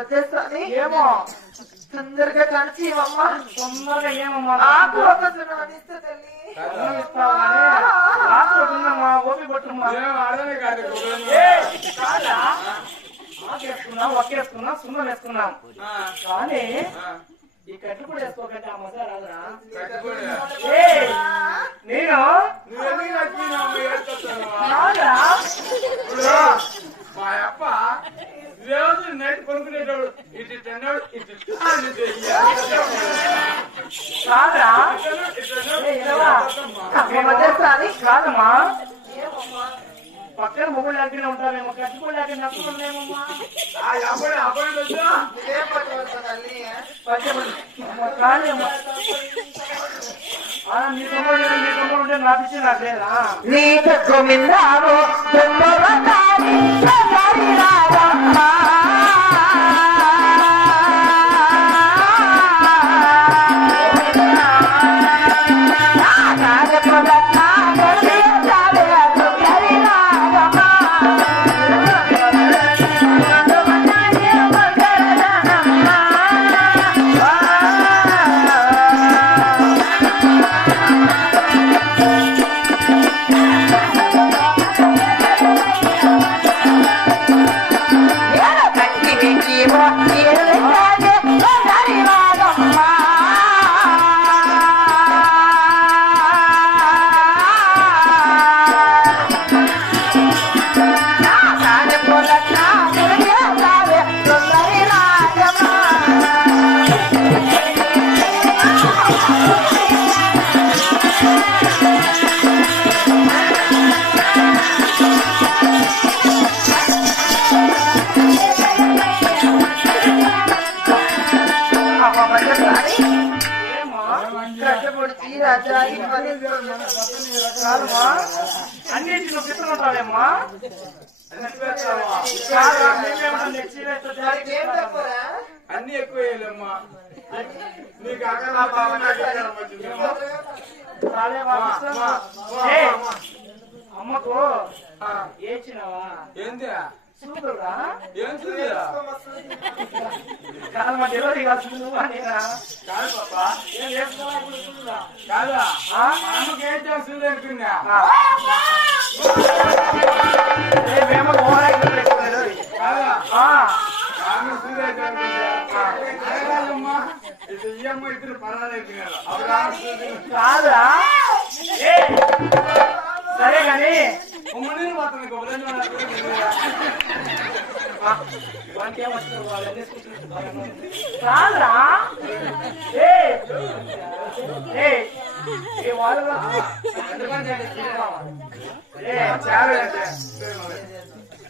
వచ్చేస్తాని ఏమో. తొందరగా కలిసి అమ్మ తొందరగా ఏమమ్మా? ఆకు ఒక సున్నాన్ని ఇస్తే తల్లి. తిన్నమ్మా ఓపి పట్టుమ్మా అర్థమే కాదు ఒకేసుకున్నాం సున్నం వేసుకున్నాం. ఆ, కానీ ఈ కూడా వేసుకోకంటే ఆ మజా రాదురా. నేను? మా అప్ప రోజు నైట్ పడుకునేటోడు ఇటు తిన్నాడు ఇటు తిన్నాడు, ఇటు కాదా ఏ, ఇదవా? అమ్మ వచ్చేస్తాని కాదమ్మా. పక్కన మొగుడు లేకుండా ఉంటామేమో కట్టుకోలేక నచ్చుకున్నామమ్మా ఆ అబ్బాయి అబ్బాయి నీ గోవిందారు కాని చెప్పరా? అన్ని ఎక్కువ వేయలేమ్మా. నీకు అక్కడ. అమ్మకు ఏంది ఏం డెలివరీ కాదు నువ్వు నేనా కాదు. పాపా. ఏం చేసుకోవాలి ఇప్పుడు చూడురా. కాదా? ఆ? అమ్మకి ఏం అనుకున్నా మేము ఇద్దరు పరాలైపోయినారు ఏ, సరే కానీ ఉమ్మని మాత్రం గొప్పదని ఏ ఏ వాళ్ళు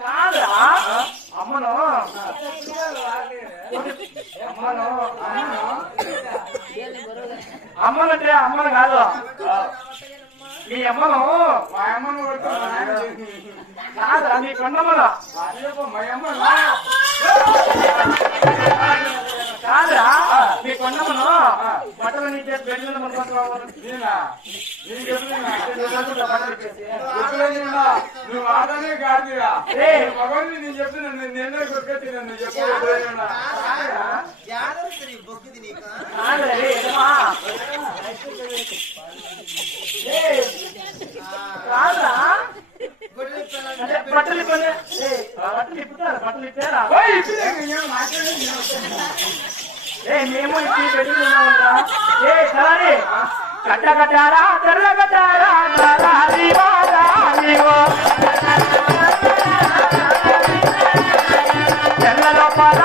కాదురా అమ్మను. అమ్మను అమ్మనంటే అమ్మను కాదు. మీ అమ్మను మా అమ్మను కాదా? నీ మీ కొండమ్మను. మా అమ్మ మీ కొండమ్మను. నువ్వు ఆడనే కాదురా. మగవాడిని నేను చెప్తున్నా నేను నిన్నే కొట్టుకొచ్చి నన్ను చెప్పు అంటే బట్టలు బట్టలు ఇప్పుతారా? బట్టలు ఇప్పారా మేము ఇప్పుడు పెట్టి ఏ సరే. కట్ట కట్టారా తెల్ల కట్టారా తెల్ల లోపల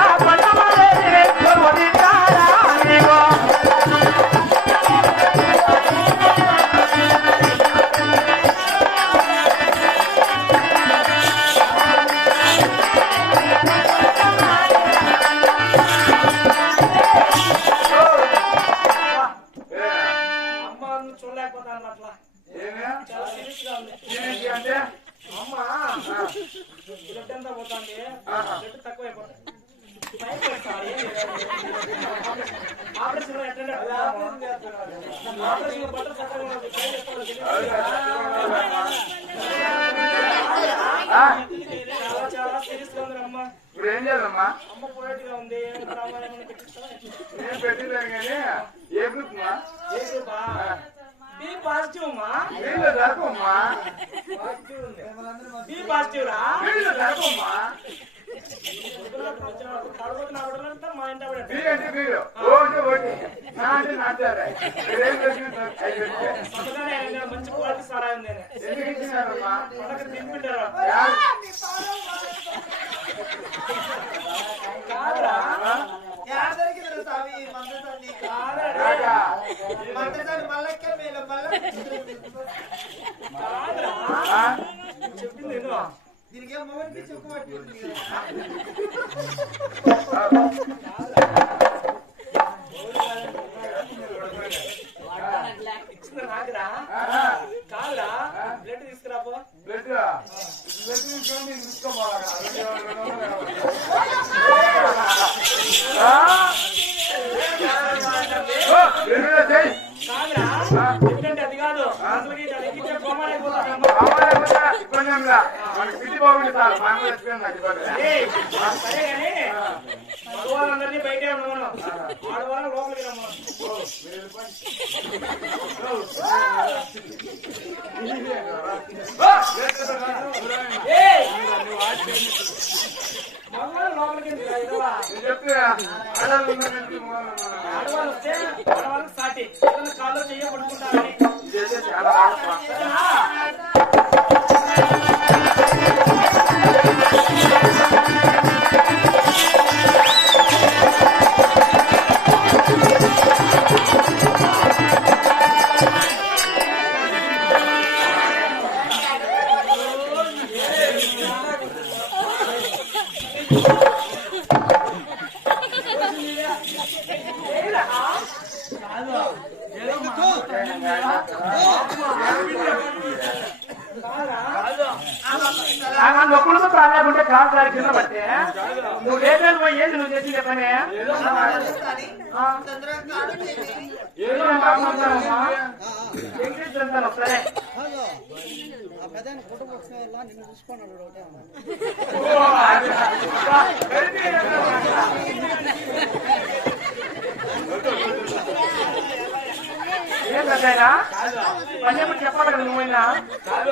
అంతా పోతుంది బ్లడ్ తక్కువ అయిపోతుంది ఆపరేషన్ ఎట్లా ఆపరేషన్ బట్ట చక్కగా ఉంది. ట్రై చేసుకోవాలి. ఆ, చాలా సీరియస్గా ఉంది అమ్మ ఇప్పుడు ఏం చేయాలమ్మా అమ్మ పోయేట్టుగా ఉంది డ్రామాలు ఏమైనా పెట్టిస్తావా? నేను పెట్టిందాను కానీ ఏ గ్రూప్ మా ఏ గ్రూపా? బి పాజిటివ్ అమ్మా వీళ్ళు జరపమ్మా బి పాజిటివ్ రా వీళ్ళు కొడుకులంతా మా ఇంట బీ అంటే ఓ నా నాటారా చేసిన ఆయన మంచి క్వాలిటీ సారా ఉంది. ఎందుకు ఇచ్చినారమ్మా? 就过去了。మగవాళ్ళందరినీ బయటే ఉండమను ఆడవాళ్ళ లోపలికి మగవాళ్ళ లోపలికి ఆడవాళ్ళు ఆడవాళ్ళు వస్తే ఆడవాళ్ళకి సాటి కాళ్ళు చెయ్య నొప్పులతో ప్రాణాకుంటే కాలు దారి కింద. పట్టే నువ్వు లేదని పోయి ఏంది నువ్వు చేసిందే పని ఏదో సరే పెద్ద ఫోటో వచ్చిన వల్ల నిన్ను చూసుకున్నాడు ఒకటే అన్న. ఏం పెద్దయినా పని ఎప్పుడు చెప్పాలి కదా నువ్వైనా? కాదు,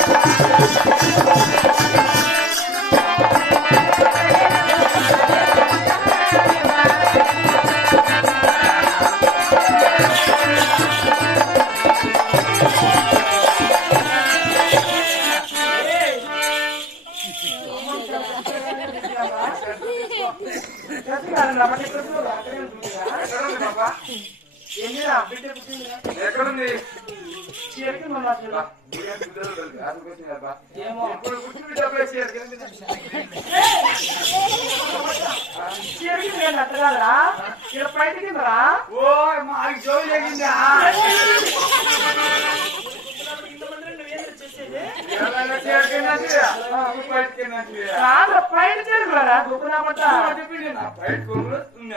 ఇప్పుడు కూర్చుని డబ్బులు కాదురా ఇక్కడ బయట కిందరా ఓ మాకు జోలు పైన చేరుకురా గుప్పునామట చెప్పింది నా బయట కొనుగోలు ఉంది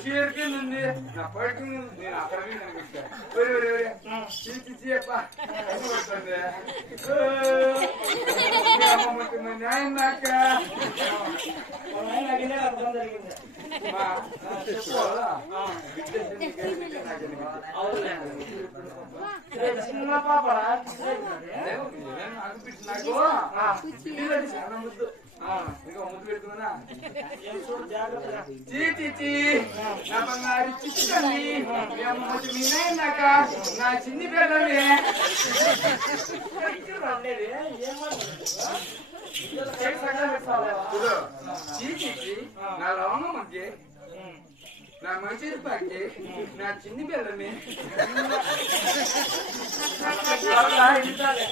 చీరకి ఉంది నా బయట నేను అక్కడ కనిపిస్తాను పడుతుంది ఆయన నాక. చిన్న పాపరా? నాకు ముద్దు. ఇంకా ముద్దు పెట్టుకున్నా ఏం చూడు జాగ్రత్తగా చీ చీ చీ నా బంగారు చిచ్చుకండి మీ అమ్మ మీ నాయనాక నా చిన్ని పేదవి ఇక్కడ ఉండేది ఏం మాట్లాడుతున్నావు? చేసి సంగతి పెట్టుకోవాలి చీ చీ చీ నా లవంగం మధ్య నా మంచి పాకి నా చిన్ని అంటాను.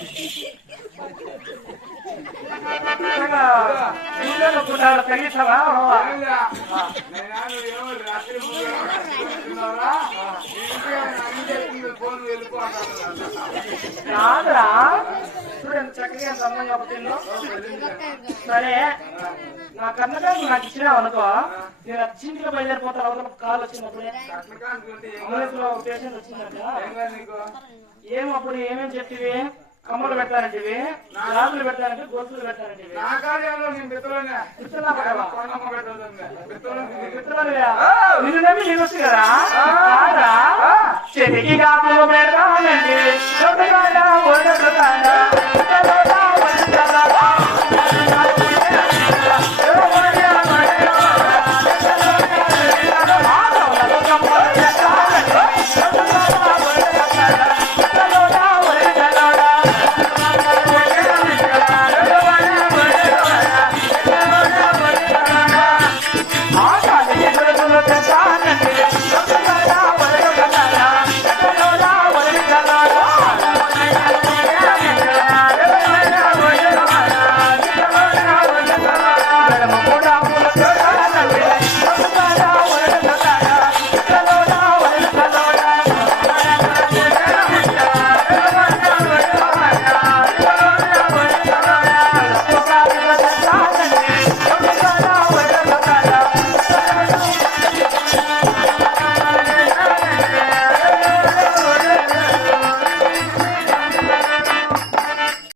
కాదురా. చూడు ఎంత చక్కగా సరే. నా కన్నకాంకు నాకు ఇచ్చినావు అనుకో. నేను అర్జెంట్గా బయలుదేరిపోతా అవతల కాల్ వచ్చినప్పుడు. అంబులెన్స్లో ఏం అప్పుడు ఏమేమి చెప్పివి? కమ్మలు పెట్టారంటే రాజులు పెట్టారంటే గొంతులు పెట్టారంటే నా కార్యాలయంలో నేను మిత్రులనే కదా?